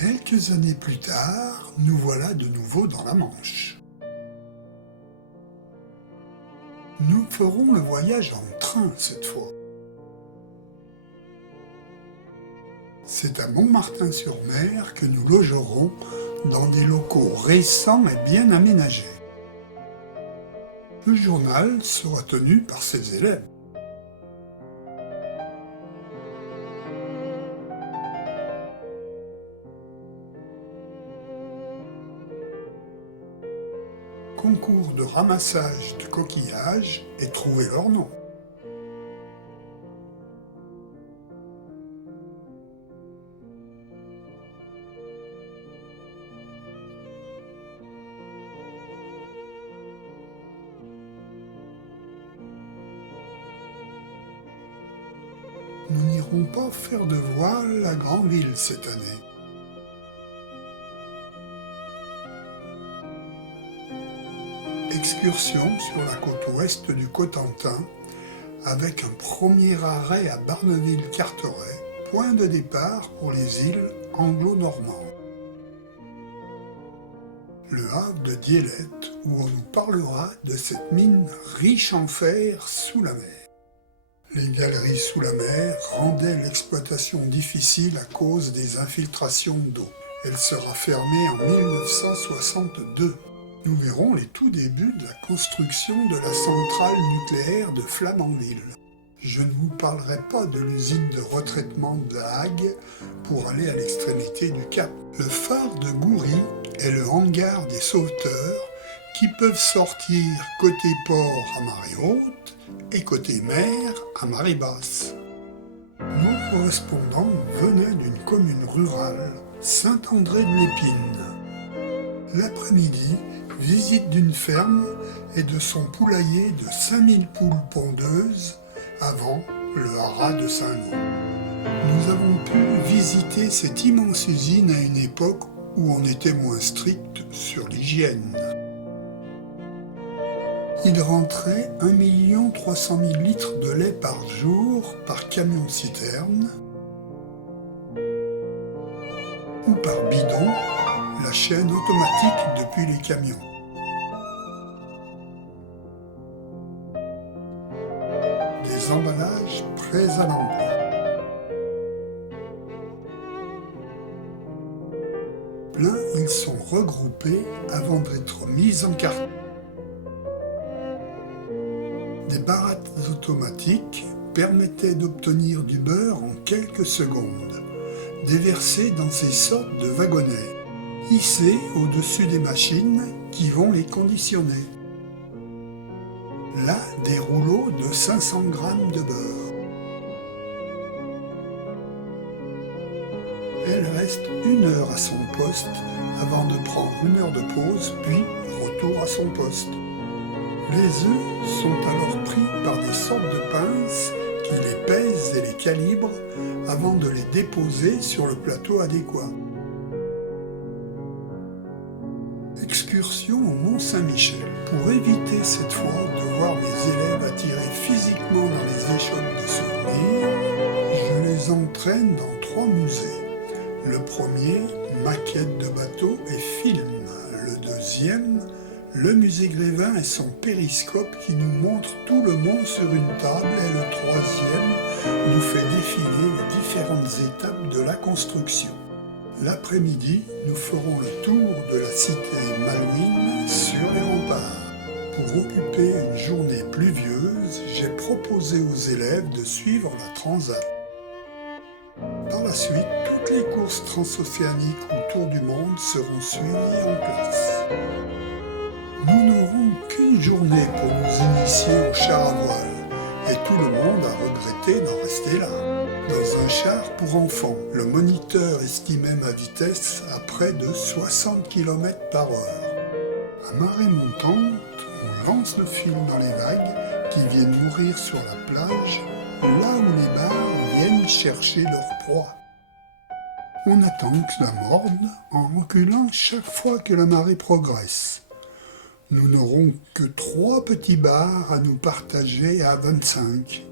Quelques années plus tard, nous voilà de nouveau dans la Manche. Nous ferons le voyage en train cette fois. C'est à Montmartin-sur-Mer que nous logerons dans des locaux récents et bien aménagés. Le journal sera tenu par ses élèves. Concours de ramassage de coquillages et trouver leur nom. Nous n'irons pas faire de voile à Granville cette année. Excursion sur la côte ouest du Cotentin, avec un premier arrêt à Barneville-Carteret, point de départ pour les îles anglo-normandes. Le havre de Dielette, où on nous parlera de cette mine riche en fer sous la mer. Les galeries sous la mer rendaient l'exploitation difficile à cause des infiltrations d'eau. Elle sera fermée en 1962. Nous verrons les tout débuts de la construction de la centrale nucléaire de Flamanville. Je ne vous parlerai pas de l'usine de retraitement de la Hague pour aller à l'extrémité du Cap. Le phare de Goury est le hangar des sauveteurs qui peuvent sortir côté port à marée haute et côté mer à marée basse. Nos correspondants venaient d'une commune rurale, Saint-André-de-l'Épine. L'après-midi, visite d'une ferme et de son poulailler de 5000 poules pondeuses avant le haras de Saint-Lô. Nous avons pu visiter cette immense usine à une époque où on était moins strict sur l'hygiène. Il rentrait 1 300 000 litres de lait par jour par camion-citerne ou par bidon, la chaîne automatique depuis les camions. Des emballages prêts à l'emploi. Pleins, ils sont regroupés avant d'être mis en carton. Des barattes automatiques permettaient d'obtenir du beurre en quelques secondes, déversés dans ces sortes de wagonnets, hissés au-dessus des machines qui vont les conditionner. Là, des rouleaux de 500 grammes de beurre. Elle reste 1 heure à son poste avant de prendre 1 heure de pause, puis retour à son poste. Les œufs sont alors pris par des sortes de pinces qui les pèsent et les calibrent avant de les déposer sur le plateau adéquat. Excursion au Mont-Saint-Michel. Pour éviter cette fois de voir mes élèves attirés physiquement dans les échoppes de souvenirs, je les entraîne dans 3 musées. Le premier, maquette de bateau et film. Le deuxième, le musée Grévin et son périscope qui nous montre tout le monde sur une table, et le troisième nous fait défiler les différentes étapes de la construction. L'après-midi, nous ferons le tour de la cité Malouine sur les remparts. Pour occuper une journée pluvieuse, j'ai proposé aux élèves de suivre la Transat. Par la suite, toutes les courses transocéaniques autour du monde seront suivies en place. Nous n'aurons qu'une journée pour nous initier au char à voile, et tout le monde a regretté d'en rester là. Dans un char pour enfants, le moniteur estimait ma vitesse à près de 60 km par heure. À marée montante, on lance le fil dans les vagues qui viennent mourir sur la plage, là où les barres viennent chercher leur proie. On attend que ça morde en reculant chaque fois que la marée progresse. Nous n'aurons que 3 petits bars à nous partager à 25.